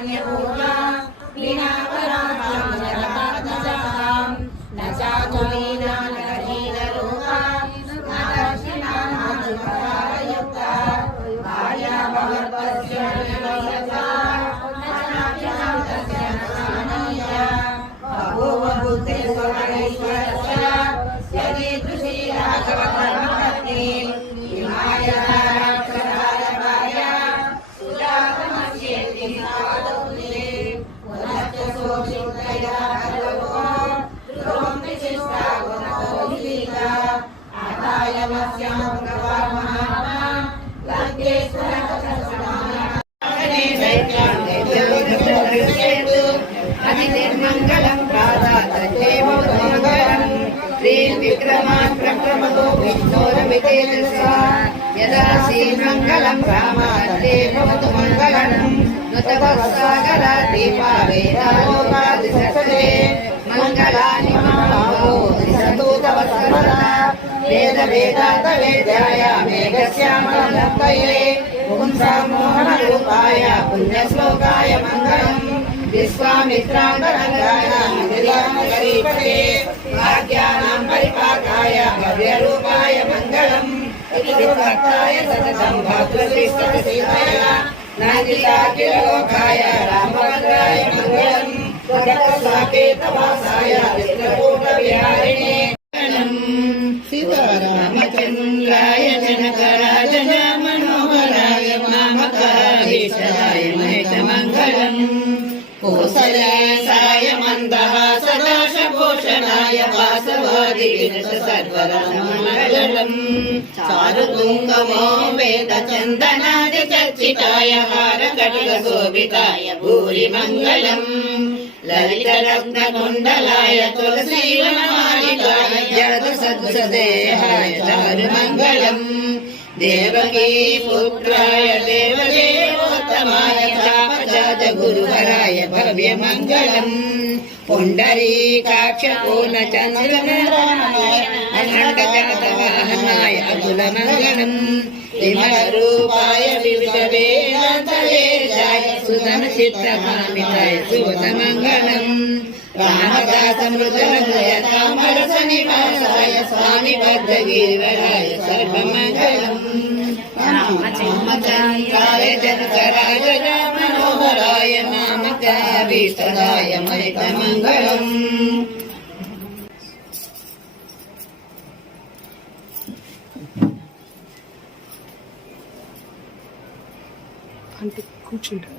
ધાન્ય ભૂમા વિના విక్రమాన్ విష్ణోరమితే యదా శ్రీమంగళం రామాదే భవతు మంగళం నుతవత్సాగర దీపా సకలే మంగళాని మహాభో వేద వేదాంత వేద్యాయ మేఘశ్యామలతయే పుంసామోహనరూపాయ పుణ్యశ్లోకాయ మంగళం విశ్వామిత్రాంగరంగాయ భాగ్యానాం విభక్తాయ సతతం భద్రతిష్టత సీతయ నాజితాఖిలోకాయ రామభద్రాయ మంగళం. సాకేతవాసాయ చిత్రకూట విహారిణే సీతారామచంద్రాయ జనకరాజన మనోహరాయ మామకారీశాయ మహిషమంగళం. కోసలేశాయ మందహాస దాశభూషణాయ వాసవాది వినత సర్వరామమంగళం చారుతుంగమో వేద చందనాది చర్చితాయ హార కటిక శోభితాయ భూరి మంగళం లలిత రత్న కుండలాయ తులసీ వనమాలికాయ జగత సద్సదేహాయ చారు మంగళం దేవకీ పుత్రాయ దేవదేవోత్తమాయ చాపజాత స్వామి భద్రగిరివరాయ సర్వమంగళం రామచంద్రాయ జనకరాజ రామనోహరాయ నామకాభీష్టదాయ మహితమంగళం అంటే కూర్చుంటారు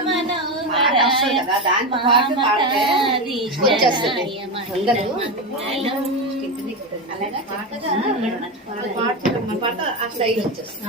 రూపాయ వివిధ దాంతో పాటు పాడితే వచ్చేస్తుంది. అందరూ అలాగా? మన పాట ఆ స్టైల్ వచ్చేస్తుంది.